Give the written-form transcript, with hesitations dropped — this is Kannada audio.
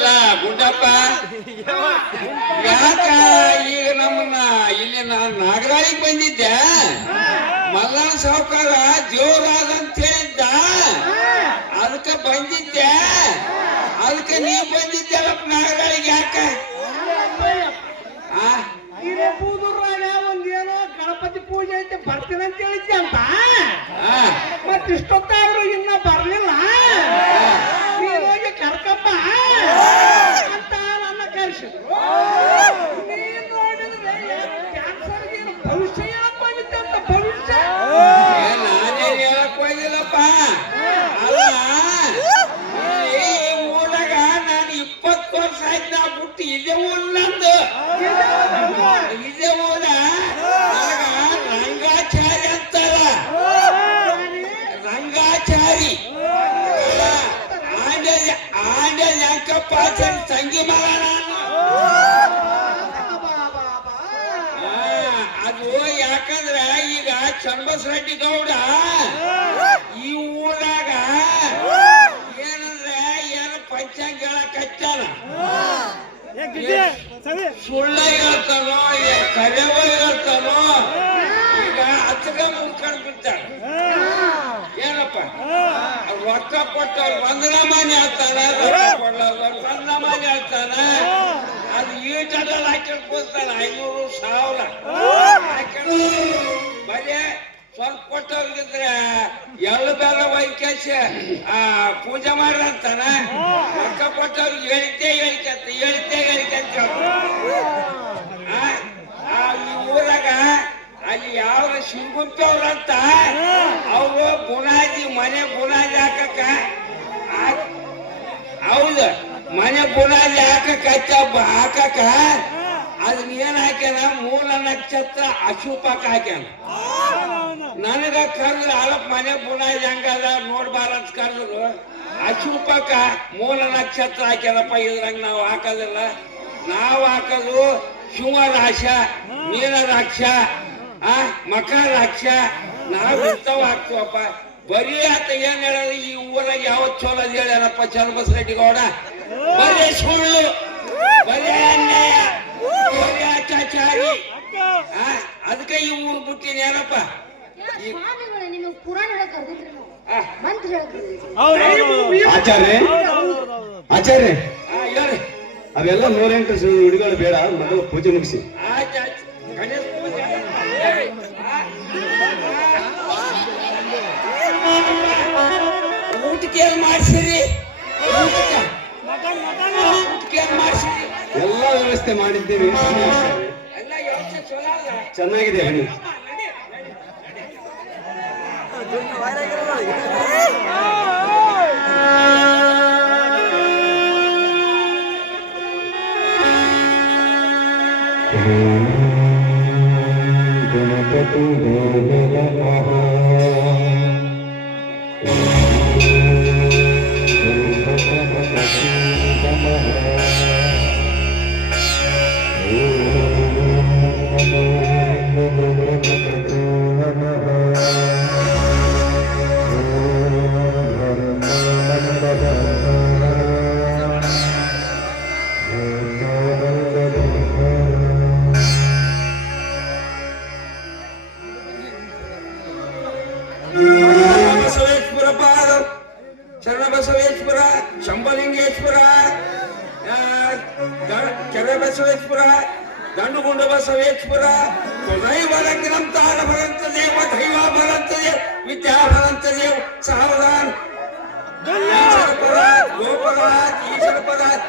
ಅಲ್ಲ ಗುಡ್ಡಪ್ಪ ಯಾಕ ಈಗ ನಮ್ಮನ್ನ ಇಲ್ಲಿ ನಾನು ನಾಗರಾಳಿಗೆ ಬಂದಿದ್ದೆ ಮಲ್ಲಣ್ಣ ಸಾವುಕಾರ ದೇವರಾದಂತ ಹೇಳಿದ್ದ ಅದಕ್ಕೆ ಬಂದಿದ್ದೆ ಅದಕ್ಕೆ ನೀವ್ ಬಂದಿದ್ದೆಲ್ಲಪ್ಪ ನಾಗರಾಳಿಗೆ ಯಾಕ ಒಂದೇನೋ ಗಣಪತಿ ಪೂಜೆ ಐತೆ ಬರ್ತೀನಿ ಅಂತ ಹೇಳಿದ್ದೆ ಅಂತ ಮತ್ತಿಷ್ಟೊತ್ತಾದ್ರು ಇನ್ನ ಬರ್ಲಿಲ್ಲ ನೀನ್ ಹೋಗಿ ಕರ್ಕಪ್ಪ ಅಂತ ನನ್ನ ಕರ್ಸಿದ್ರು ನೀನ್ ನೋಡಿದ್ರೆ ಕ್ಯಾನ್ಸರ್ಗೆ ಭವಿಷ್ಯ ಹೇಳಕ್ ಬಂದಿದ್ದೆ ಅಂತ ಭವಿಷ್ಯ ನಾನೇನ್ ಹೇಳಕ್ ಹೋಗಿಲ್ಲಪ್ಪ ಅಲ್ಲ ಈ ಊರಾಗ ನಾನು 20 ವರ್ಷ ಆಯ್ತು ನಾ ಬಿಟ್ಟು ಇದೇ ಊರ್ ನಂದು ಇದೇ ಊರ ರಂಗಾಚಾರಿ ಅಂತಾರ ರಂಗಾಚಾರಿ ಆಂಡ ಯಾಕಪ್ಪ ತಂಗಿ ಮಗ ನಾನು ಅದು ಯಾಕಂದ್ರೆ ಈಗ ಚನ್ನಬಸರೆಡ್ಡಿ ಗೌಡ ಈ ಊರಾಗ ಏನಂದ್ರೆ ಏನು ಪಂಚಾಂಗ ಹೇಳಕ್ ಹಚ್ಚಾನ ಸುಳ್ಳ ಹೇಳ್ತಾನೋ ಕರೆವ ಹೇಳ್ತಾನೋ ಈಗ ಹಚ್ಚಗ ಮುನ್ಕೊಂಡ್ ಬಿಡ್ತಾನ ಏನಪ್ಪ ರೊಕ್ಕ ಕೊಟ್ಟವ್ರು ವಂದನಮಾನಿ ಹೇಳ್ತಾನ ರೊಕ್ಕ ಕೊಡೋರು ವಂದನಮಾನಿ ಹೇಳ್ತಾನ ಅದು ಈಟಲ್ಲಿ ಹಾಕೊಂಡು ಕೂತಾನ 500,000 ಹಾಕೊಂಡು ಬರೀ ಸ್ವಲ್ಪ ಕೊಟ್ಟವ್ರಿಗಿದ್ರೆ ಎಳ್ಳು ಬೇಗ ಒಯ್ಕೇಶ ಪೂಜೆ ಮಾಡ್ರಂತಾನ ರೊಕ್ಕ ಕೊಟ್ಟವ್ರಿಗೆ ಹೇಳಿದ್ದೇ ಹೇಳಿಕಂತ ಈ ಊರಾಗ ಅಲ್ಲಿ ಯಾವ ಶಿವಗುಂಪವ್ರಂತ ಅವರು ಬುನಾದಿ ಮನೆ ಬುನಾದಿ ಹಾಕಕ್ಕ ಹೌದು ಮನೆ ಬುನಾದಿ ಹಾಕಕ್ಕ ಅದನ್ನ ಏನ್ ಹಾಕ್ಯಾನ ಮೂಲ ನಕ್ಷತ್ರ ಅಶುಪಕ್ಕ ಹಾಕ್ಯಾನ ನನಗ ಕರೆದ್ರು ಆಲಪ್ ಮನೆ ಬುನಾದಿ ಹಂಗದ ನೋಡ್ಬಾರಂತ ಕರೆದ್ರು ಅಶುಪಕ್ಕ ಮೂಲ ನಕ್ಷತ್ರ ಹಾಕ್ಯಾನಪ್ಪ ಇದ್ರಂಗ ನಾವು ಹಾಕೋದಿಲ್ಲ ನಾವು ಹಾಕೋದು ಶಿವರಾಶ ಮೀನರಾಕ್ಷ ಮಕರಾಕ್ಷ ನಾವು ಇಂಥವ್ ಹಾಕ್ತೀವಪ್ಪ ಬರೀ ಆತ ಏನ್ ಹೇಳೋದು ಈ ಊರಾಗ ಯಾವತ್ ಚೋಲ ಹೇಳ್ಯಾರಪ್ಪ ಚನ್ನಬಸರೆಡ್ಡಿ ಗೌಡ ಬರೀ ಸುಳ್ಳು ಬರೀ ಅನ್ಯಾಯ ಬರೀ ಅತ್ಯಾಚಾರಿ ಅದಕ್ಕೆ ಈ ಊರು ಬಿಟ್ಟಿನಿ ಏನಪ್ಪ ಆಚಾರ್ಯ ಆಚಾರ್ಯ ಅವೆಲ್ಲ 108 ಹುಡುಗಳು ಬೇಡ ಮೊದಲು ಪೂಜೆ ಮುಗಿಸಿ ಊಟಕ್ಕೆ ಮಾಡಿಸಿರಿ ಎಲ್ಲ ವ್ಯವಸ್ಥೆ ಮಾಡಿದ್ದೇವೆ ಚೆನ್ನಾಗಿದೆ ಹಣ್ಣು ಗಣಪತಿ ಶರಣಬಸವೇಶ್ವರ ಶಂಭಲಿಂಗೇಶ್ವರ ಕೆರೆಬಸವೇಶ್ವರ ದಂಡುಗುಂಡ ಬಸವೇಶ್ವರ ದೈವಲಗ್ನಂ ತಾರ ಭರಂತ ದೇವ ದೈವ ಭರಂತ ದೇವ್ ವಿದ್ಯಾ ಭರಂತ ದೇವ್ ಸಾವಧಾನ್ ಗೋಪರಾಜ್ ಈಶ್ವರ ಪರಾಜ್